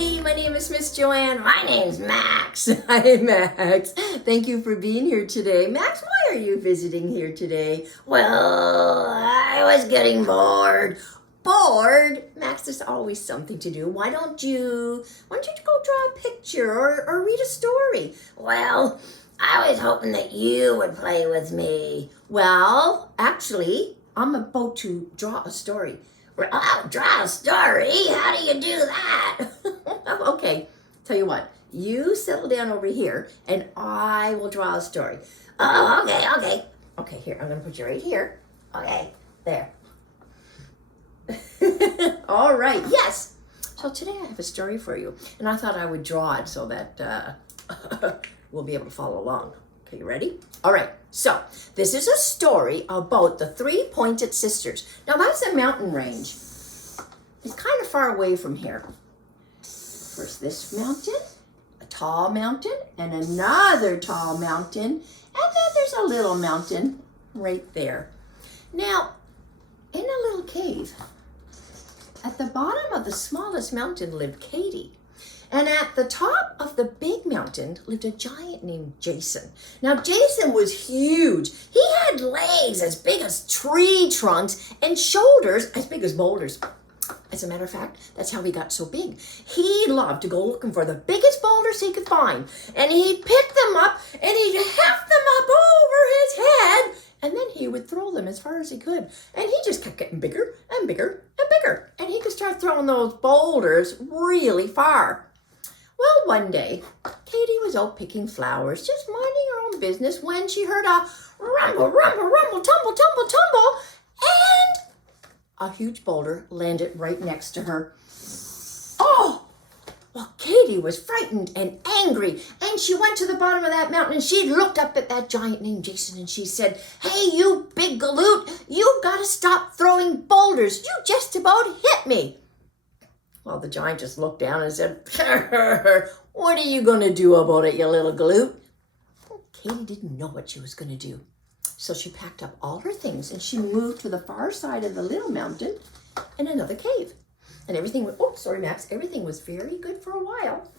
everybody. My name is Miss Joann. My name's Max. Hi, Max. Thank you for being here today. Max, why are you visiting here today? Well, I was getting bored. Bored? Max, there's always something to do. Why don't you go draw a picture or read a story? Well, I was hoping that you would play with me. Well, actually, I'm about to draw a story. Oh, draw a story? How do you do that? Okay, tell you what. You settle down over here, and I will draw a story. Oh, okay. Okay, here, I'm going to put you right here. Okay, there. All right, yes. So today I have a story for you, and I thought I would draw it so that we'll be able to follow along. Okay, you ready? All right, so this is a story about the three pointed sisters. Now that's a mountain range. It's kind of far away from here. First this mountain, a tall mountain, and another tall mountain, and then there's a little mountain right there. Now, in a little cave, at the bottom of the smallest mountain lived Katie. And at the top of the big mountain lived a giant named Jason. Now, Jason was huge. He had legs as big as tree trunks and shoulders as big as boulders. As a matter of fact, that's how he got so big. He loved to go looking for the biggest boulders he could find. And he'd pick them up and he'd heft them up over his head. And then he would throw them as far as he could. And he just kept getting bigger and bigger and bigger. And he could start throwing those boulders really far. Well, one day, Katie was out picking flowers, just minding her own business, when she heard a rumble, rumble, rumble, tumble, tumble, tumble, and a huge boulder landed right next to her. Oh! Well, Katie was frightened and angry, and she went to the bottom of that mountain, and she looked up at that giant named Jason, and she said, "Hey, you big galoot, you gotta stop throwing boulders. You just about hit me." Well, the giant just looked down and said, "What are you going to do about it, you little galoot?" Well, Katie didn't know what she was going to do. So she packed up all her things and she moved to the far side of the little mountain in another cave. And everything was, everything was very good for a while.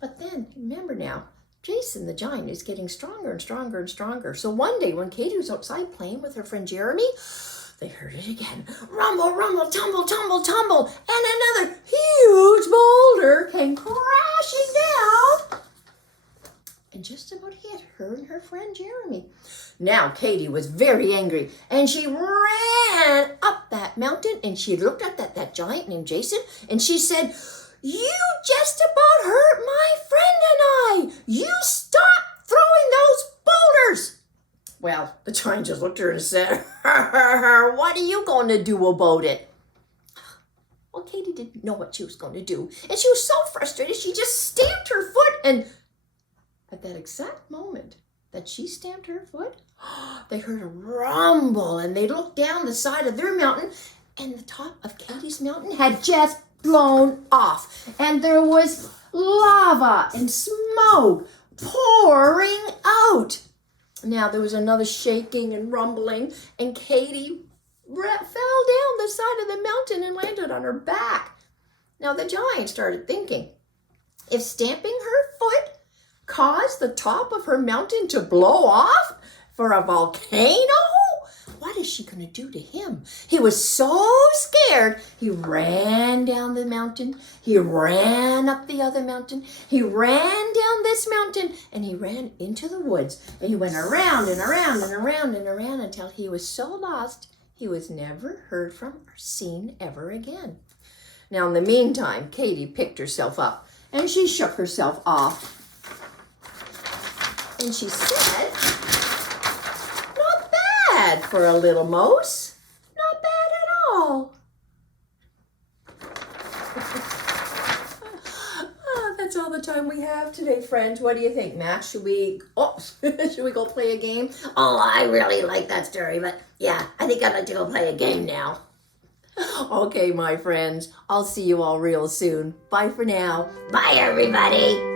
But then, remember now, Jason the giant is getting stronger and stronger and stronger. So one day when Katie was outside playing with her friend Jeremy, they heard it again. Rumble, rumble, tumble, tumble, tumble. And another huge boulder came crashing down and just about hit her and her friend Jeremy. Now Katie was very angry and she ran up that mountain and she looked up at that giant named Jason and she said, "You just about hurt my friend and I. You stop throwing those boulders." Well, the giant just looked at her and said, "What are you going to do about it?" Well, Katie didn't know what she was going to do. And she was so frustrated, she just stamped her foot. And at that exact moment that she stamped her foot, they heard a rumble. And they looked down the side of their mountain. And the top of Katie's mountain had just blown off. And there was lava and smoke pouring out. Now, there was another shaking and rumbling, and Katie fell down the side of the mountain and landed on her back. Now, the giant started thinking, if stamping her foot caused the top of her mountain to blow off for a volcano, what is she going to do to him? He was so scared, he ran down the mountain, he ran up the other mountain, he ran down this mountain, and he ran into the woods. And he went around and around and around and around until he was so lost, he was never heard from or seen ever again. Now, in the meantime, Katie picked herself up, and she shook herself off. And she said, "Bad for a little mouse. Not bad at all." That's all the time we have today, friends. What do you think, Max? Should we go play a game? Oh, I really like that story, but yeah, I think I'd like to go play a game now. Okay, my friends. I'll see you all real soon. Bye for now. Bye, everybody.